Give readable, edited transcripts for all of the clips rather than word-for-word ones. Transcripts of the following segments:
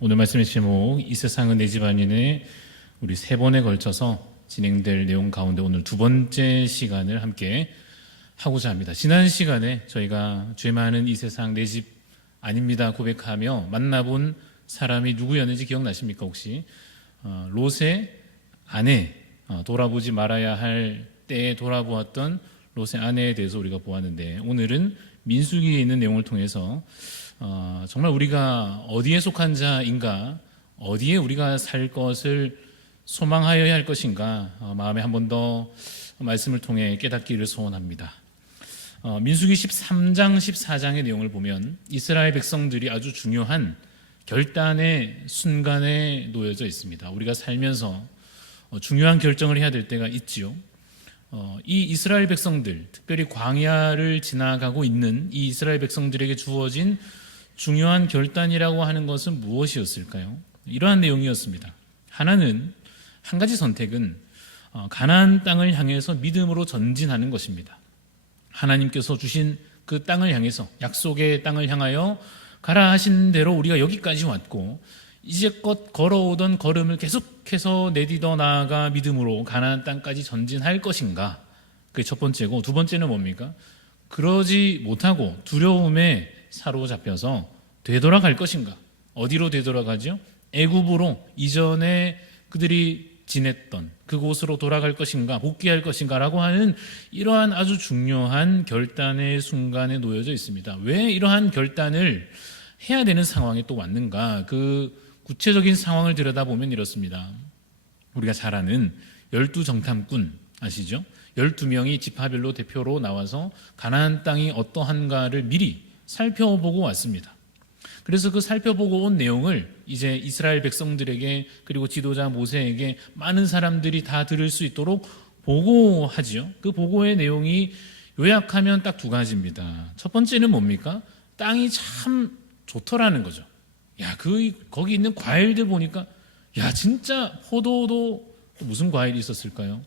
오늘 말씀의 제목 이 세상은 내 집안인의 우리 세 번에 걸쳐서 진행될 내용 가운데 오늘 두 번째 시간을 함께 하고자 합니다. 지난 시간에 저희가 죄 많은 이 세상 내 집 아닙니다 고백하며 만나본 사람이 누구였는지 기억나십니까 혹시? 롯의 아내, 돌아보지 말아야 할 때에 돌아보았던 롯의 아내에 대해서 우리가 보았는데, 오늘은 민수기에 있는 내용을 통해서 정말 우리가 어디에 속한 자인가, 어디에 우리가 살 것을 소망하여야 할 것인가 마음에 한 번 더 말씀을 통해 깨닫기를 소원합니다. 민수기 13장 14장의 내용을 보면 이스라엘 백성들이 아주 중요한 결단의 순간에 놓여져 있습니다. 우리가 살면서 중요한 결정을 해야 될 때가 있지요. 이 이스라엘 백성들, 특별히 광야를 지나가고 있는 이 이스라엘 백성들에게 주어진 중요한 결단이라고 하는 것은 무엇이었을까요? 이러한 내용이었습니다. 하나는, 한 가지 선택은 가나안 땅을 향해서 믿음으로 전진하는 것입니다. 하나님께서 주신 그 땅을 향해서, 약속의 땅을 향하여 가라 하신 대로 우리가 여기까지 왔고, 이제껏 걸어오던 걸음을 계속해서 내딛어 나아가 믿음으로 가나안 땅까지 전진할 것인가? 그게 첫 번째고, 두 번째는 뭡니까? 그러지 못하고 두려움에 사로잡혀서 되돌아갈 것인가? 어디로 되돌아가죠? 애굽으로, 이전에 그들이 지냈던 그곳으로 돌아갈 것인가, 복귀할 것인가라고 하는 이러한 아주 중요한 결단의 순간에 놓여져 있습니다. 왜 이러한 결단을 해야 되는 상황에 또 왔는가? 그 구체적인 상황을 들여다보면 이렇습니다. 우리가 잘 아는 12정탐꾼 아시죠? 12명이 지파별로 대표로 나와서 가나안 땅이 어떠한가를 미리 살펴보고 왔습니다. 그래서 그 살펴보고 온 내용을 이제 이스라엘 백성들에게, 그리고 지도자 모세에게 많은 사람들이 다 들을 수 있도록 보고하지요. 그 보고의 내용이 요약하면 딱 두 가지입니다. 첫 번째는 뭡니까? 땅이 참 좋더라는 거죠. 야, 거기 있는 과일들 보니까, 야, 진짜 포도도 무슨 과일이 있었을까요?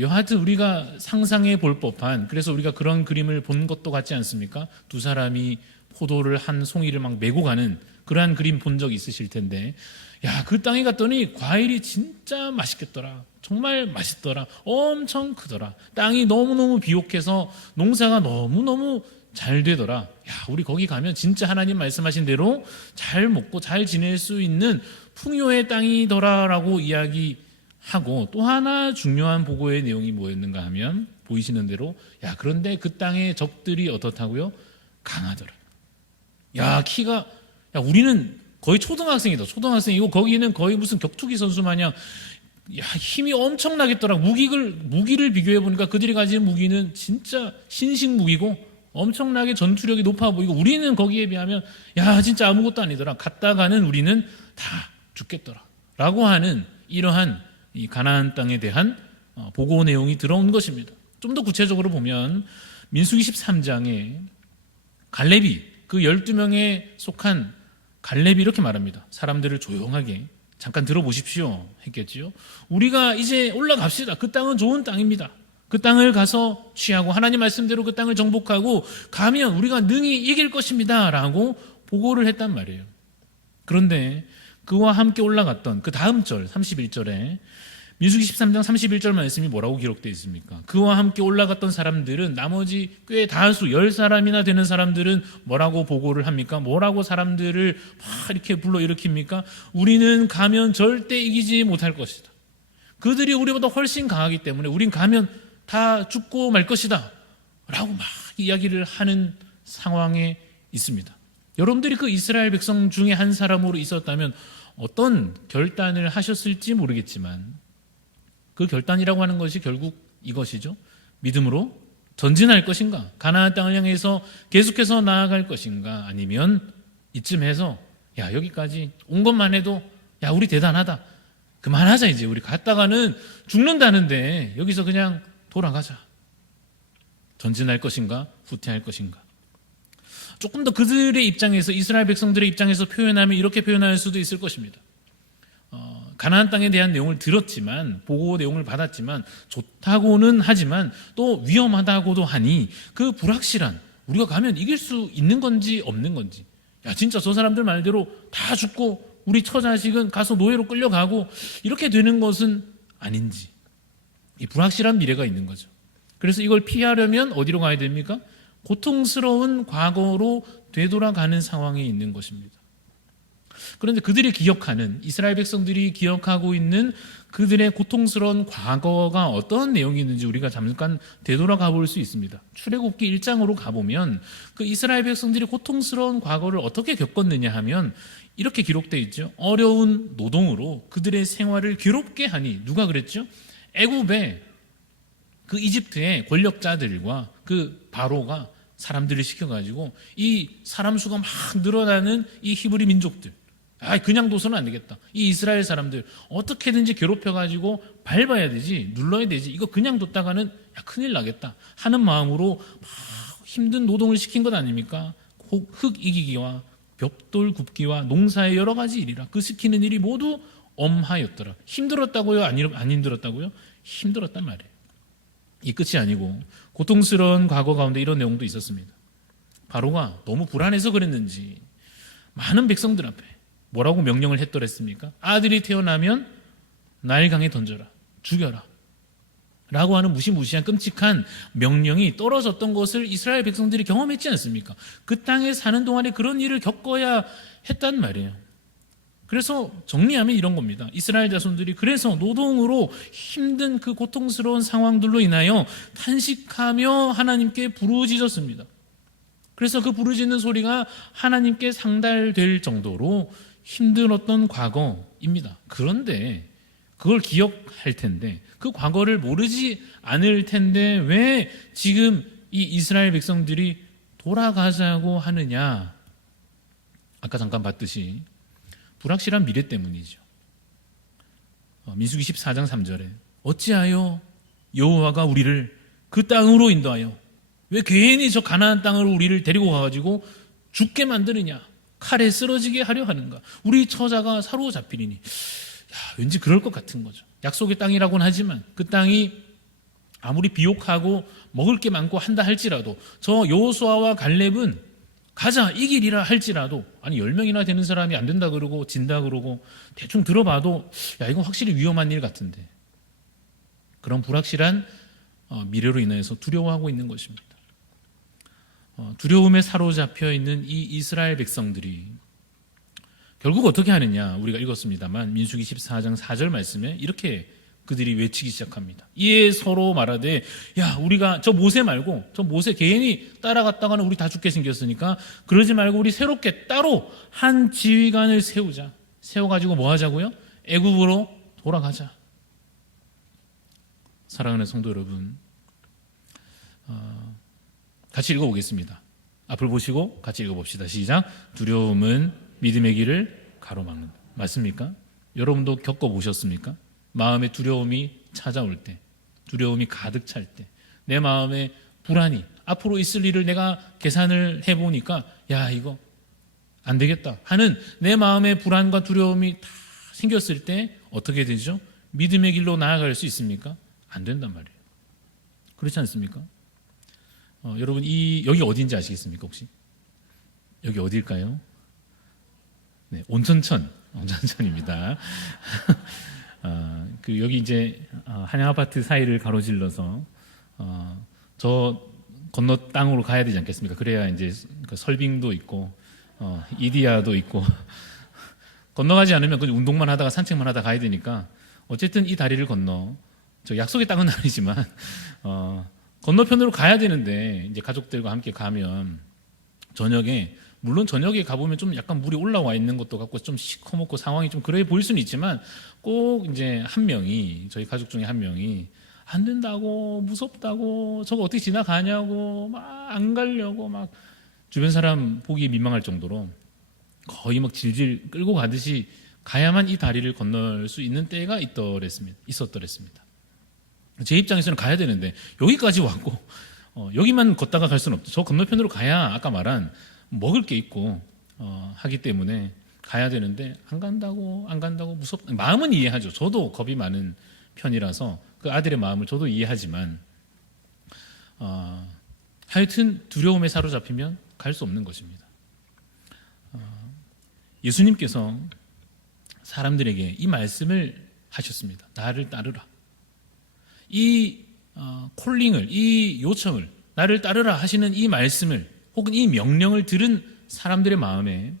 여하튼 우리가 상상해 볼 법한, 그래서 우리가 그런 그림을 본 것도 같지 않습니까? 두 사람이 포도를 한 송이를 막 메고 가는 그러한 그림 본 적 있으실 텐데, 야, 그 땅에 갔더니 과일이 진짜 맛있겠더라. 정말 맛있더라. 엄청 크더라. 땅이 너무너무 비옥해서 농사가 너무너무 잘 되더라. 야, 우리 거기 가면 진짜 하나님 말씀하신 대로 잘 먹고 잘 지낼 수 있는 풍요의 땅이더라라고 이야기하고, 또 하나 중요한 보고의 내용이 뭐였는가 하면, 보이시는 대로, 야, 그런데 그 땅의 적들이 어떻다고요? 강하더라. 야, 야, 우리는 거의 초등학생이다. 초등학생이고 거기는 거의 무슨 격투기 선수 마냥, 야, 힘이 엄청나겠더라. 무기를 비교해 보니까 그들이 가진 무기는 진짜 신식 무기고 엄청나게 전투력이 높아 보이고, 우리는 거기에 비하면 야, 진짜 아무것도 아니더라. 갔다가는 우리는 다 죽겠더라 라고 하는 이러한 이 가나안 땅에 대한 보고 내용이 들어온 것입니다. 좀 더 구체적으로 보면 민수기 13장에 갈렙이, 그 12명에 속한 갈렙이 이렇게 말합니다. 사람들을 조용하게 잠깐 들어보십시오 했겠지요. 우리가 이제 올라갑시다. 그 땅은 좋은 땅입니다. 그 땅을 가서 취하고 하나님 말씀대로 그 땅을 정복하고 가면 우리가 능히 이길 것입니다 라고 보고를 했단 말이에요. 그런데 그와 함께 올라갔던 그 다음 절 31절에 민수기 13장 31절 말씀이 뭐라고 기록되어 있습니까? 그와 함께 올라갔던 사람들은, 나머지 꽤 다수 10사람이나 되는 사람들은 뭐라고 보고를 합니까? 뭐라고 사람들을 막 이렇게 불러일으킵니까? 우리는 가면 절대 이기지 못할 것이다. 그들이 우리보다 훨씬 강하기 때문에 우린 가면 다 죽고 말 것이다 라고 막 이야기를 하는 상황에 있습니다. 여러분들이 그 이스라엘 백성 중에 한 사람으로 있었다면 어떤 결단을 하셨을지 모르겠지만, 그 결단이라고 하는 것이 결국 이것이죠. 믿음으로 전진할 것인가, 가나안 땅을 향해서 계속해서 나아갈 것인가, 아니면 이쯤해서 야, 여기까지 온 것만 해도 야, 우리 대단하다, 그만하자, 이제 우리 갔다가는 죽는다는데 여기서 그냥 돌아가자. 전진할 것인가, 후퇴할 것인가. 조금 더 그들의 입장에서, 이스라엘 백성들의 입장에서 표현하면 이렇게 표현할 수도 있을 것입니다. 가나안 땅에 대한 내용을 들었지만, 보고 내용을 받았지만, 좋다고는 하지만 또 위험하다고도 하니 그 불확실한, 우리가 가면 이길 수 있는 건지 없는 건지, 야, 진짜 저 사람들 말대로 다 죽고 우리 처자식은 가서 노예로 끌려가고 이렇게 되는 것은 아닌지, 이 불확실한 미래가 있는 거죠. 그래서 이걸 피하려면 어디로 가야 됩니까? 고통스러운 과거로 되돌아가는 상황에 있는 것입니다. 그런데 그들이 기억하는, 이스라엘 백성들이 기억하고 있는 그들의 고통스러운 과거가 어떤 내용이 있는지 우리가 잠깐 되돌아가 볼 수 있습니다. 출애굽기 1장으로 가보면 그 이스라엘 백성들이 고통스러운 과거를 어떻게 겪었느냐 하면 이렇게 기록되어 있죠. 어려운 노동으로 그들의 생활을 괴롭게 하니, 누가 그랬죠? 애굽의 그 이집트의 권력자들과 그 바로가 사람들을 시켜가지고 이 사람 수가 막 늘어나는 이 히브리 민족들, 그냥 둬서는 안 되겠다. 이 이스라엘 사람들 어떻게든지 괴롭혀가지고 밟아야 되지, 눌러야 되지. 이거 그냥 뒀다가는 큰일 나겠다 하는 마음으로 막 힘든 노동을 시킨 것 아닙니까? 흙 이기기와 벽돌 굽기와 농사의 여러 가지 일이라 그 시키는 일이 모두 엄하였더라. 힘들었다고요? 안 힘들었다고요? 힘들었단 말이에요. 이 끝이 아니고 고통스러운 과거 가운데 이런 내용도 있었습니다. 바로가 너무 불안해서 그랬는지 많은 백성들 앞에 뭐라고 명령을 했더랬습니까? 아들이 태어나면 나일강에 던져라, 죽여라 라고 하는 무시무시한 끔찍한 명령이 떨어졌던 것을 이스라엘 백성들이 경험했지 않습니까? 그 땅에 사는 동안에 그런 일을 겪어야 했단 말이에요. 그래서 정리하면 이런 겁니다. 이스라엘 자손들이 그래서 노동으로 힘든 그 고통스러운 상황들로 인하여 탄식하며 하나님께 부르짖었습니다. 그래서 그 부르짖는 소리가 하나님께 상달될 정도로 힘들었던 과거입니다. 그런데 그걸 기억할 텐데, 그 과거를 모르지 않을 텐데 왜 지금 이 이스라엘 백성들이 돌아가자고 하느냐? 아까 잠깐 봤듯이 불확실한 미래 때문이죠. 민수기 14장 3절에 어찌하여 여호와가 우리를 그 땅으로 인도하여 왜 괜히 저 가나안 땅으로 우리를 데리고 가가지고 죽게 만드느냐, 칼에 쓰러지게 하려 하는가, 우리 처자가 사로잡히리니. 왠지 그럴 것 같은 거죠. 약속의 땅이라고는 하지만 그 땅이 아무리 비옥하고 먹을 게 많고 한다 할지라도 저 여호수아와 갈렙은 가자 이길이라 할지라도, 아니 10명이나 되는 사람이 안 된다 그러고 진다 그러고 대충 들어봐도 이건 확실히 위험한 일 같은데, 그런 불확실한 미래로 인해서 두려워하고 있는 것입니다. 두려움에 사로잡혀 있는 이 이스라엘 백성들이 결국 어떻게 하느냐, 우리가 읽었습니다만 민수기 14장 4절 말씀에 이렇게 그들이 외치기 시작합니다. 이에 서로 말하되, 야, 우리가 저 모세 말고, 저 모세 개인이 따라갔다가는 우리 다 죽게 생겼으니까 그러지 말고 우리 새롭게 따로 한 지휘관을 세우자. 세워가지고 뭐 하자고요? 애굽으로 돌아가자. 사랑하는 성도 여러분, 같이 읽어보겠습니다. 앞을 보시고 같이 읽어봅시다. 시작. 두려움은 믿음의 길을 가로막는다. 맞습니까? 여러분도 겪어보셨습니까? 마음에 두려움이 찾아올 때, 두려움이 가득 찰 때, 내 마음에 불안이, 앞으로 있을 일을 내가 계산을 해보니까 이거 안 되겠다 하는 내 마음의 불안과 두려움이 다 생겼을 때 어떻게 되죠? 믿음의 길로 나아갈 수 있습니까? 안 된단 말이에요. 그렇지 않습니까? 여러분, 여기 어딘지 아시겠습니까? 혹시? 여기 어딜까요? 네, 온천천입니다. 여기 이제 한양 아파트 사이를 가로질러서 저 건너 땅으로 가야 되지 않겠습니까? 그래야 이제 그 설빙도 있고 이디야도 있고 건너가지 않으면 그냥 운동만 하다가 산책만 하다 가야 되니까 어쨌든 이 다리를 건너, 저 약속의 땅은 아니지만 건너편으로 가야 되는데, 이제 가족들과 함께 가면 저녁에, 물론 저녁에 가보면 좀 약간 물이 올라와 있는 것도 같고 좀 시커멓고 상황이 좀 그래 보일 수는 있지만, 꼭 이제 한 명이, 저희 가족 중에 한 명이 안 된다고, 무섭다고, 저거 어떻게 지나가냐고 막 안 가려고 막 주변 사람 보기 민망할 정도로 거의 막 질질 끌고 가듯이 가야만 이 다리를 건널 수 있는 때가 있었더랬습니다. 제 입장에서는 가야 되는데 여기까지 왔고 여기만 걷다가 갈 수는 없죠. 저 건너편으로 가야 아까 말한 먹을 게 있고 하기 때문에 가야 되는데 안 간다고 무섭다. 마음은 이해하죠. 저도 겁이 많은 편이라서 그 아들의 마음을 저도 이해하지만 하여튼 두려움에 사로잡히면 갈 수 없는 것입니다. 예수님께서 사람들에게 이 말씀을 하셨습니다. 나를 따르라. 이 콜링을, 이 요청을, 나를 따르라 하시는 이 말씀을 혹은 이 명령을 들은 사람들의 마음에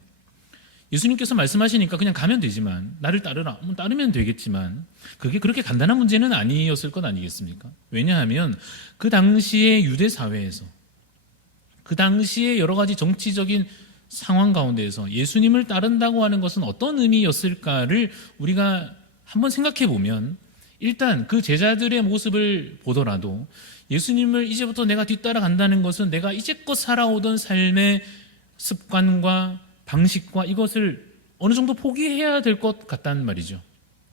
예수님께서 말씀하시니까 그냥 가면 되지만, 나를 따르라, 따르면 되겠지만 그게 그렇게 간단한 문제는 아니었을 것 아니겠습니까? 왜냐하면 그 당시의 유대 사회에서, 그 당시의 여러 가지 정치적인 상황 가운데에서 예수님을 따른다고 하는 것은 어떤 의미였을까를 우리가 한번 생각해 보면, 일단 그 제자들의 모습을 보더라도 예수님을 이제부터 내가 뒤따라 간다는 것은 내가 이제껏 살아오던 삶의 습관과 방식과 이것을 어느 정도 포기해야 될 것 같단 말이죠.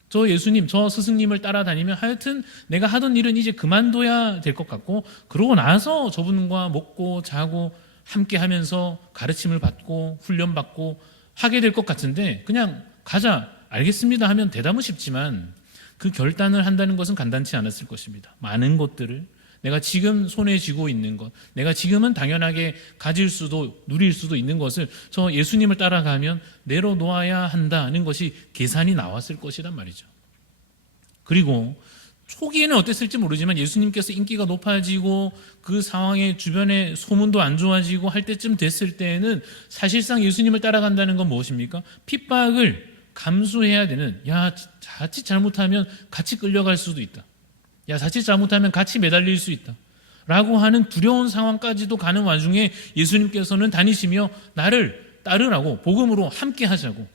저 예수님, 저 스승님을 따라다니면 하여튼 내가 하던 일은 이제 그만둬야 될 것 같고, 그러고 나서 저분과 먹고 자고 함께 하면서 가르침을 받고 훈련받고 하게 될 것 같은데, 그냥 가자, 알겠습니다 하면 대담은 쉽지만 그 결단을 한다는 것은 간단치 않았을 것입니다. 많은 것들을, 내가 지금 손에 쥐고 있는 것, 내가 지금은 당연하게 가질 수도 누릴 수도 있는 것을 저 예수님을 따라가면 내려놓아야 한다는 것이 계산이 나왔을 것이란 말이죠. 그리고 초기에는 어땠을지 모르지만 예수님께서 인기가 높아지고 그 상황에 주변의 소문도 안 좋아지고 할 때쯤 됐을 때에는 사실상 예수님을 따라간다는 건 무엇입니까? 핍박을 감수해야 되는, 야, 자칫 잘못하면 같이 끌려갈 수도 있다, 야, 자칫 잘못하면 같이 매달릴 수 있다 라고 하는 두려운 상황까지도 가는 와중에 예수님께서는 다니시며 나를 따르라고, 복음으로 함께 하자고,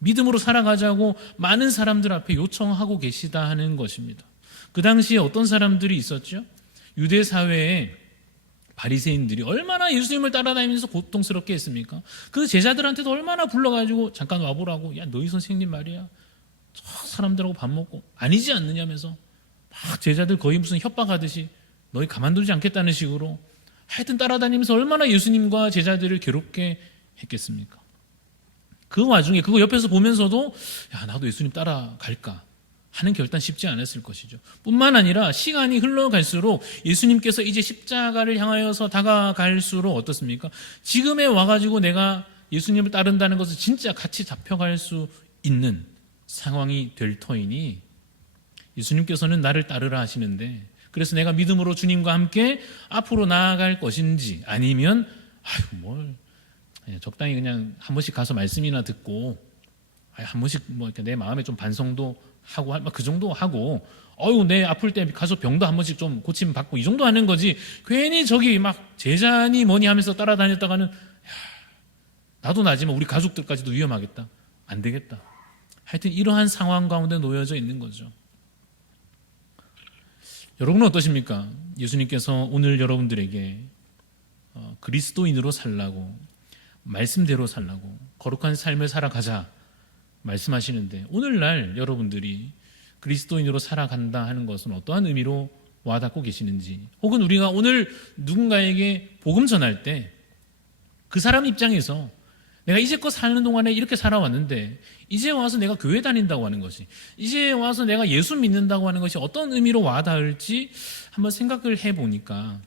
믿음으로 살아가자고 많은 사람들 앞에 요청하고 계시다 하는 것입니다. 그 당시에 어떤 사람들이 있었죠? 유대 사회에 바리새인들이 얼마나 예수님을 따라다니면서 고통스럽게 했습니까? 그 제자들한테도 얼마나 불러가지고 잠깐 와보라고, 야, 너희 선생님 말이야, 저 사람들하고 밥 먹고 아니지 않느냐면서 막 제자들 거의 무슨 협박하듯이 너희 가만두지 않겠다는 식으로 하여튼 따라다니면서 얼마나 예수님과 제자들을 괴롭게 했겠습니까? 그 와중에 그거 옆에서 보면서도 야, 나도 예수님 따라갈까 하는 결단 쉽지 않았을 것이죠. 뿐만 아니라 시간이 흘러갈수록 예수님께서 이제 십자가를 향하여서 다가갈수록 어떻습니까? 지금에 와가지고 내가 예수님을 따른다는 것을 진짜 같이 잡혀갈 수 있는 상황이 될 터이니 예수님께서는 나를 따르라 하시는데, 그래서 내가 믿음으로 주님과 함께 앞으로 나아갈 것인지, 아니면 적당히 그냥 한 번씩 가서 말씀이나 듣고 한 번씩 내 마음에 좀 반성도 하고 그 정도 하고, 내 아플 때 가서 병도 한 번씩 좀 고침 받고 이 정도 하는 거지, 괜히 저기 막 제자니 뭐니 하면서 따라다녔다가는 나도 나지만 우리 가족들까지도 위험하겠다, 안 되겠다, 하여튼 이러한 상황 가운데 놓여져 있는 거죠. 여러분은 어떠십니까? 예수님께서 오늘 여러분들에게 그리스도인으로 살라고, 말씀대로 살라고, 거룩한 삶을 살아가자 말씀하시는데, 오늘날 여러분들이 그리스도인으로 살아간다 하는 것은 어떠한 의미로 와닿고 계시는지, 혹은 우리가 오늘 누군가에게 복음 전할 때 그 사람 입장에서 내가 이제껏 사는 동안에 이렇게 살아왔는데 이제 와서 내가 교회 다닌다고 하는 것이, 이제 와서 내가 예수 믿는다고 하는 것이 어떤 의미로 와닿을지 한번 생각을 해보니까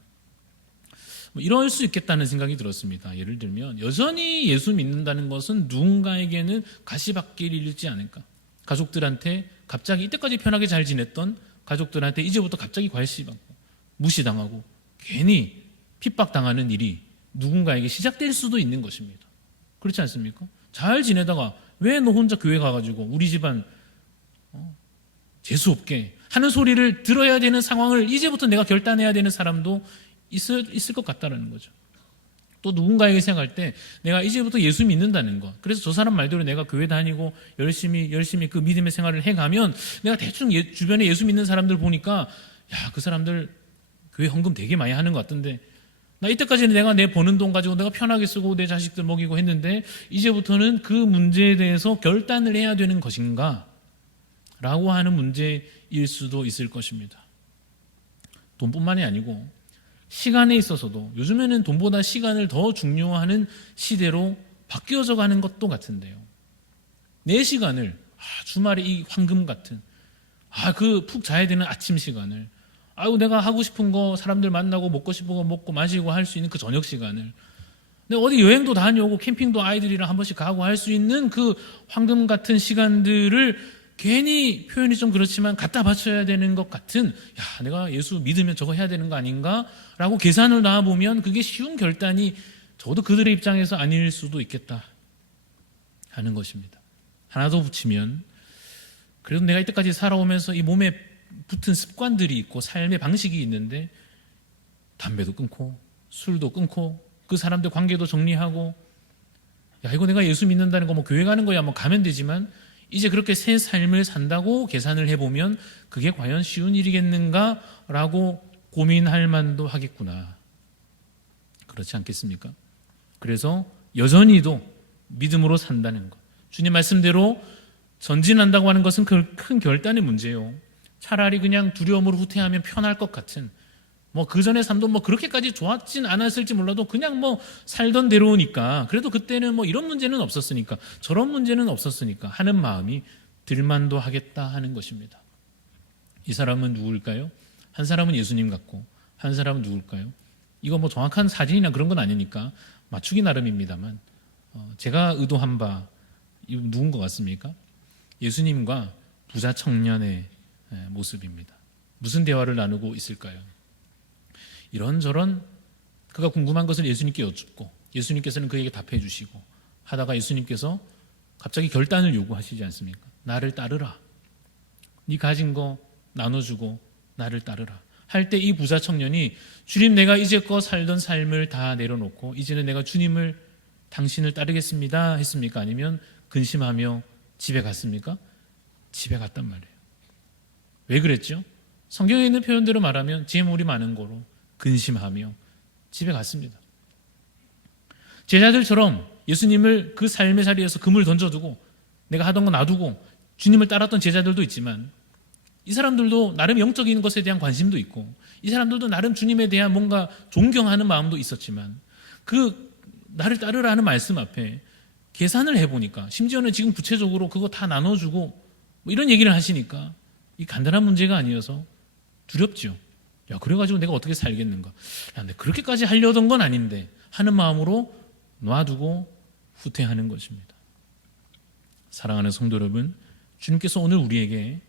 이럴 수 있겠다는 생각이 들었습니다. 예를 들면 여전히 예수 믿는다는 것은 누군가에게는 가시밭길이지 않을까. 가족들한테 갑자기 이때까지 편하게 잘 지냈던 가족들한테 이제부터 갑자기 괄시받고 무시당하고 괜히 핍박당하는 일이 누군가에게 시작될 수도 있는 것입니다. 그렇지 않습니까? 잘 지내다가 왜 너 혼자 교회 가가지고 우리 집안 재수없게 하는 소리를 들어야 되는 상황을 이제부터 내가 결단해야 되는 사람도 있을 것 같다는 거죠. 또 누군가에게 생각할 때 내가 이제부터 예수 믿는다는 것, 그래서 저 사람 말대로 내가 교회 다니고 열심히 그 믿음의 생활을 해가면 내가 대충 주변에 예수 믿는 사람들 보니까 야, 그 사람들 교회 헌금 되게 많이 하는 것 같던데 나 이때까지는 내가 내 버는 돈 가지고 내가 편하게 쓰고 내 자식들 먹이고 했는데 이제부터는 그 문제에 대해서 결단을 해야 되는 것인가 라고 하는 문제일 수도 있을 것입니다. 돈뿐만이 아니고 시간에 있어서도 요즘에는 돈보다 시간을 더 중요하는 시대로 바뀌어져 가는 것도 같은데요. 내 시간을 주말에 이 황금 같은 그 푹 자야 되는 아침 시간을 내가 하고 싶은 거 사람들 만나고 먹고 싶은 거 먹고 마시고 할 수 있는 그 저녁 시간을 근데 어디 여행도 다녀오고 캠핑도 아이들이랑 한 번씩 가고 할 수 있는 그 황금 같은 시간들을 괜히 표현이 좀 그렇지만 갖다 바쳐야 되는 것 같은, 야, 내가 예수 믿으면 저거 해야 되는 거 아닌가? 라고 계산을 놔보면 그게 쉬운 결단이 저도 그들의 입장에서 아닐 수도 있겠다 하는 것입니다. 하나 더 붙이면, 그래도 내가 이때까지 살아오면서 이 몸에 붙은 습관들이 있고 삶의 방식이 있는데, 담배도 끊고 술도 끊고 그 사람들 관계도 정리하고, 야, 이거 내가 예수 믿는다는 거 뭐 교회 가는 거야 뭐 가면 되지만, 이제 그렇게 새 삶을 산다고 계산을 해보면 그게 과연 쉬운 일이겠는가라고 고민할 만도 하겠구나. 그렇지 않겠습니까? 그래서 여전히도 믿음으로 산다는 것, 주님 말씀대로 전진한다고 하는 것은 큰 결단의 문제예요. 차라리 그냥 두려움으로 후퇴하면 편할 것 같은, 뭐 그전의 삶도 뭐 그렇게까지 좋았진 않았을지 몰라도 그냥 뭐 살던 대로니까, 그래도 그때는 뭐 이런 문제는 없었으니까 저런 문제는 없었으니까 하는 마음이 들만도 하겠다 하는 것입니다. 이 사람은 누굴까요? 한 사람은 예수님 같고 한 사람은 누굴까요? 이거 뭐 정확한 사진이나 그런 건 아니니까 맞추기 나름입니다만, 제가 의도한 바 이거 누군 것 같습니까? 예수님과 부자 청년의 모습입니다. 무슨 대화를 나누고 있을까요? 이런저런 그가 궁금한 것을 예수님께 여쭙고 예수님께서는 그에게 답해 주시고 하다가 예수님께서 갑자기 결단을 요구하시지 않습니까? 나를 따르라. 네 가진 거 나눠주고 나를 따르라 할 때 이 부자 청년이, 주님, 내가 이제껏 살던 삶을 다 내려놓고 이제는 내가 주님을, 당신을 따르겠습니다 했습니까? 아니면 근심하며 집에 갔습니까? 집에 갔단 말이에요. 왜 그랬죠? 성경에 있는 표현대로 말하면 재물이 많은 거로 근심하며 집에 갔습니다. 제자들처럼 예수님을 그 삶의 자리에서 금을 던져두고 내가 하던 거 놔두고 주님을 따랐던 제자들도 있지만, 이 사람들도 나름 영적인 것에 대한 관심도 있고 이 사람들도 나름 주님에 대한 뭔가 존경하는 마음도 있었지만, 그 나를 따르라 하는 말씀 앞에 계산을 해보니까, 심지어는 지금 구체적으로 그거 다 나눠주고 뭐 이런 얘기를 하시니까 이 간단한 문제가 아니어서 두렵죠. 야, 그래가지고 내가 어떻게 살겠는가? 야, 근데 그렇게까지 하려던 건 아닌데 하는 마음으로 놔두고 후퇴하는 것입니다. 사랑하는 성도 여러분, 주님께서 오늘 우리에게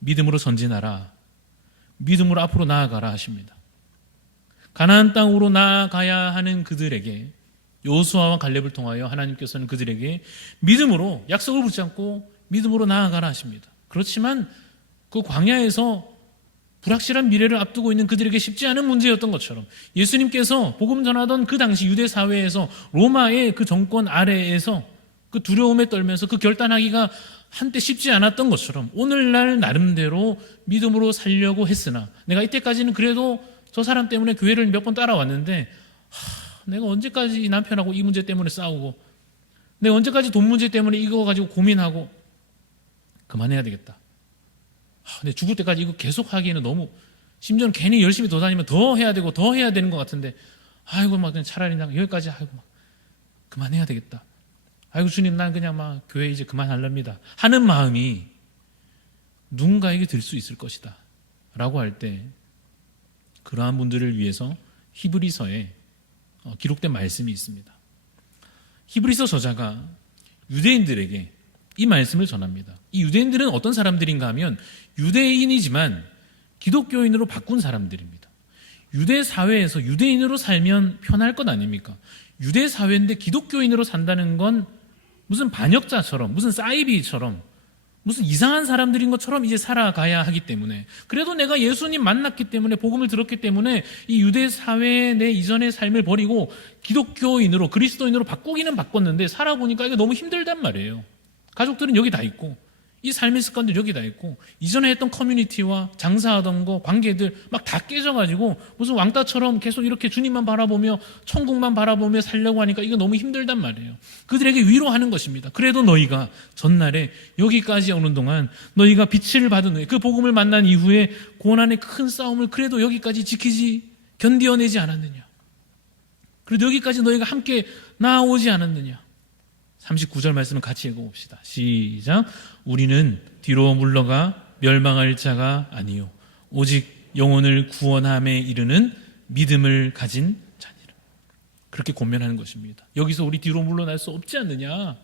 믿음으로 전진하라, 믿음으로 앞으로 나아가라 하십니다. 가나안 땅으로 나아가야 하는 그들에게, 여호수아와 갈렙을 통하여 하나님께서는 그들에게 믿음으로 약속을 붙잡고 믿음으로 나아가라 하십니다. 그렇지만 그 광야에서 불확실한 미래를 앞두고 있는 그들에게 쉽지 않은 문제였던 것처럼, 예수님께서 복음 전하던 그 당시 유대 사회에서 로마의 그 정권 아래에서 그 두려움에 떨면서 그 결단하기가 한때 쉽지 않았던 것처럼, 오늘날 나름대로 믿음으로 살려고 했으나, 내가 이때까지는 그래도 저 사람 때문에 교회를 몇 번 따라왔는데, 내가 언제까지 이 남편하고 이 문제 때문에 싸우고, 내가 언제까지 돈 문제 때문에 이거 가지고 고민하고, 그만해야 되겠다. 근데 죽을 때까지 이거 계속 하기에는 너무, 심지어는 괜히 열심히 더 다니면 더 해야 되고 더 해야 되는 것 같은데, 아이고 막 그냥 차라리 난 여기까지, 아이고 막 그만해야 되겠다. 아이고 주님, 난 그냥 막 교회 이제 그만하렵니다 하는 마음이 누군가에게 들 수 있을 것이다 라고 할 때, 그러한 분들을 위해서 히브리서에 기록된 말씀이 있습니다. 히브리서 저자가 유대인들에게 이 말씀을 전합니다. 이 유대인들은 어떤 사람들인가 하면 유대인이지만 기독교인으로 바꾼 사람들입니다. 유대 사회에서 유대인으로 살면 편할 것 아닙니까? 유대 사회인데 기독교인으로 산다는 건 무슨 반역자처럼, 무슨 사이비처럼, 무슨 이상한 사람들인 것처럼 이제 살아가야 하기 때문에, 그래도 내가 예수님 만났기 때문에, 복음을 들었기 때문에 이 유대 사회의 내 이전의 삶을 버리고 기독교인으로, 그리스도인으로 바꾸기는 바꿨는데 살아보니까 이게 너무 힘들단 말이에요. 가족들은 여기 다 있고 이 삶의 습관들 여기 다 있고 이전에 했던 커뮤니티와 장사하던 거, 관계들 막 다 깨져가지고 무슨 왕따처럼 계속 이렇게 주님만 바라보며 천국만 바라보며 살려고 하니까 이거 너무 힘들단 말이에요. 그들에게 위로하는 것입니다. 그래도 너희가 전날에 여기까지 오는 동안, 너희가 빛을 받은 후에, 그 복음을 만난 이후에 고난의 큰 싸움을 그래도 여기까지 견디어내지 않았느냐? 그래도 여기까지 너희가 함께 나아오지 않았느냐? 39절 말씀을 같이 읽어봅시다. 시작. 우리는 뒤로 물러가 멸망할 자가 아니요 오직 영혼을 구원함에 이르는 믿음을 가진 자니라. 그렇게 권면하는 것입니다. 여기서 우리 뒤로 물러날 수 없지 않느냐?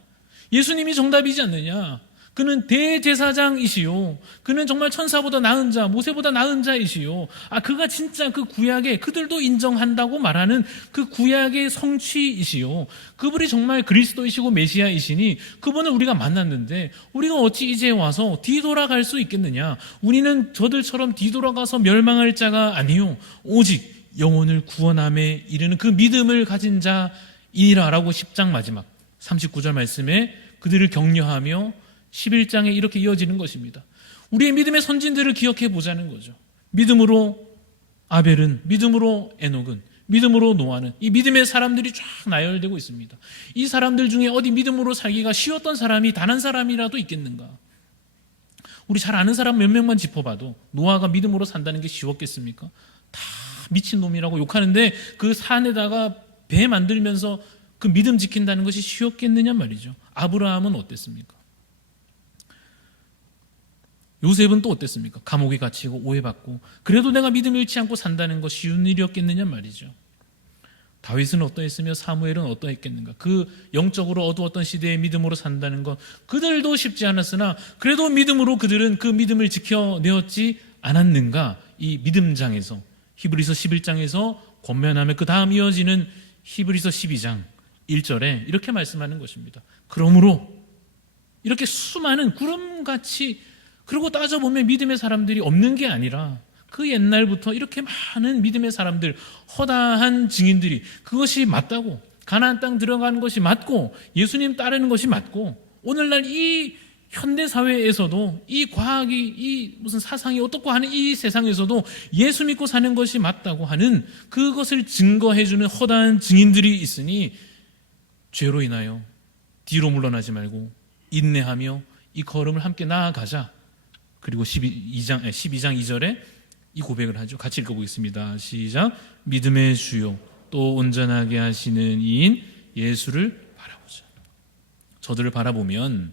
예수님이 정답이지 않느냐? 그는 대제사장이시요, 그는 정말 천사보다 나은 자, 모세보다 나은 자이시요, 그가 진짜 그 구약에 그들도 인정한다고 말하는 그 구약의 성취이시요, 그분이 정말 그리스도이시고 메시아이시니 그분을 우리가 만났는데 우리가 어찌 이제 와서 뒤돌아갈 수 있겠느냐? 우리는 저들처럼 뒤돌아가서 멸망할 자가 아니요 오직 영혼을 구원함에 이르는 그 믿음을 가진 자이라라고 10장 마지막 39절 말씀에 그들을 격려하며 11장에 이렇게 이어지는 것입니다. 우리의 믿음의 선진들을 기억해 보자는 거죠. 믿음으로 아벨은, 믿음으로 에녹은, 믿음으로 노아는, 이 믿음의 사람들이 쫙 나열되고 있습니다. 이 사람들 중에 어디 믿음으로 살기가 쉬웠던 사람이 단 한 사람이라도 있겠는가? 우리 잘 아는 사람 몇 명만 짚어봐도 노아가 믿음으로 산다는 게 쉬웠겠습니까? 다 미친놈이라고 욕하는데 그 산에다가 배 만들면서 그 믿음 지킨다는 것이 쉬웠겠느냐 말이죠. 아브라함은 어땠습니까? 요셉은 또 어땠습니까? 감옥에 갇히고 오해받고 그래도 내가 믿음 잃지 않고 산다는 것 쉬운 일이었겠느냐 말이죠. 다윗은 어떠했으며 사무엘은 어떠했겠는가? 그 영적으로 어두웠던 시대에 믿음으로 산다는 것 그들도 쉽지 않았으나 그래도 믿음으로 그들은 그 믿음을 지켜내었지 않았는가? 이 믿음장에서 히브리서 11장에서 권면하며 그 다음 이어지는 히브리서 12장 1절에 이렇게 말씀하는 것입니다. 그러므로 이렇게 수많은 구름같이, 그리고 따져보면 믿음의 사람들이 없는 게 아니라 그 옛날부터 이렇게 많은 믿음의 사람들, 허다한 증인들이 그것이 맞다고, 가나안 땅 들어가는 것이 맞고 예수님 따르는 것이 맞고, 오늘날 이 현대사회에서도 이 과학이, 이 무슨 사상이 어떻고 하는 이 세상에서도 예수 믿고 사는 것이 맞다고 하는 그것을 증거해주는 허다한 증인들이 있으니 죄로 인하여 뒤로 물러나지 말고 인내하며 이 걸음을 함께 나아가자. 그리고 12장 2절에 이 고백을 하죠. 같이 읽어보겠습니다. 시작. 믿음의 주요 또 온전하게 하시는 이인 예수를 바라보자. 저들을 바라보면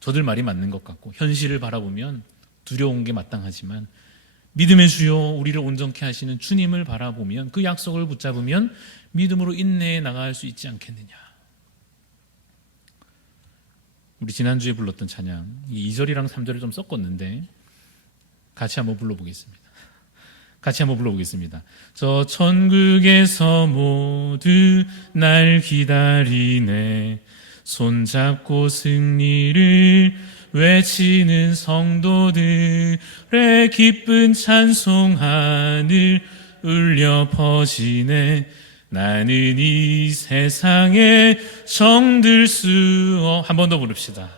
저들 말이 맞는 것 같고 현실을 바라보면 두려운 게 마땅하지만 믿음의 주요 우리를 온전케 하시는 주님을 바라보면 그 약속을 붙잡으면 믿음으로 인내해 나갈 수 있지 않겠느냐. 우리 지난주에 불렀던 찬양 2절이랑 3절을 좀 섞었는데 같이 한번 불러보겠습니다. 저 천국에서 모두 날 기다리네. 손잡고 승리를 외치는 성도들의 기쁜 찬송 하늘 울려 퍼지네. 나는 이 세상에 정들 수 한 번 더 부릅시다.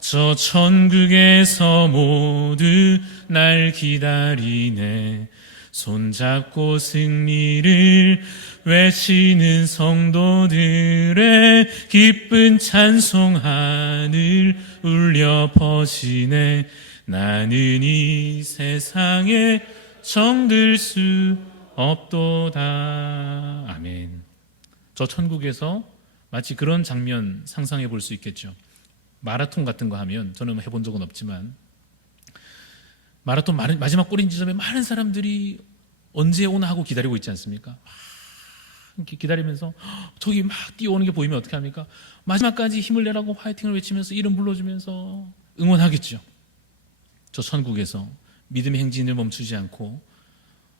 저 천국에서 모두 날 기다리네. 손잡고 승리를 외치는 성도들의 기쁜 찬송 하늘 울려 퍼지네. 나는 이 세상에 정들 수 없도다. 아멘. 저 천국에서 마치 그런 장면 상상해 볼 수 있겠죠. 마라톤 같은 거 하면, 저는 해본 적은 없지만 마라톤 마지막 꼬린 지점에 많은 사람들이 언제 오나 하고 기다리고 있지 않습니까? 막 기다리면서 저기 막 뛰어오는 게 보이면 어떻게 합니까? 마지막까지 힘을 내라고 화이팅을 외치면서 이름 불러주면서 응원하겠죠. 저 천국에서 믿음의 행진을 멈추지 않고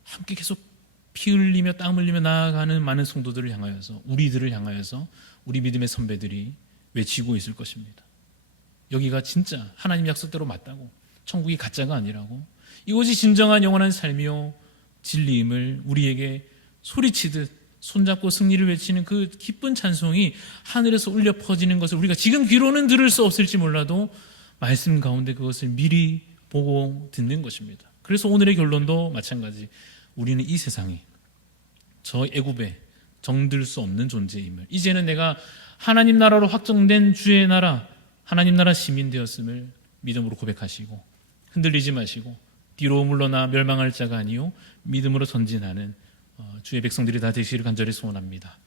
함께 계속 피 흘리며 땀 흘리며 나아가는 많은 성도들을 향하여서, 우리들을 향하여서 우리 믿음의 선배들이 외치고 있을 것입니다. 여기가 진짜 하나님 약속대로 맞다고, 천국이 가짜가 아니라고, 이것이 진정한 영원한 삶이요 진리임을 우리에게 소리치듯 손잡고 승리를 외치는 그 기쁜 찬송이 하늘에서 울려 퍼지는 것을 우리가 지금 귀로는 들을 수 없을지 몰라도 말씀 가운데 그것을 미리 보고 듣는 것입니다. 그래서 오늘의 결론도 마찬가지, 우리는 이 세상에 저 애굽에 정들 수 없는 존재임을, 이제는 내가 하나님 나라로 확정된 주의 나라, 하나님 나라 시민 되었음을 믿음으로 고백하시고 흔들리지 마시고 뒤로 물러나 멸망할 자가 아니요 믿음으로 전진하는 주의 백성들이 다 되시기를 간절히 소원합니다.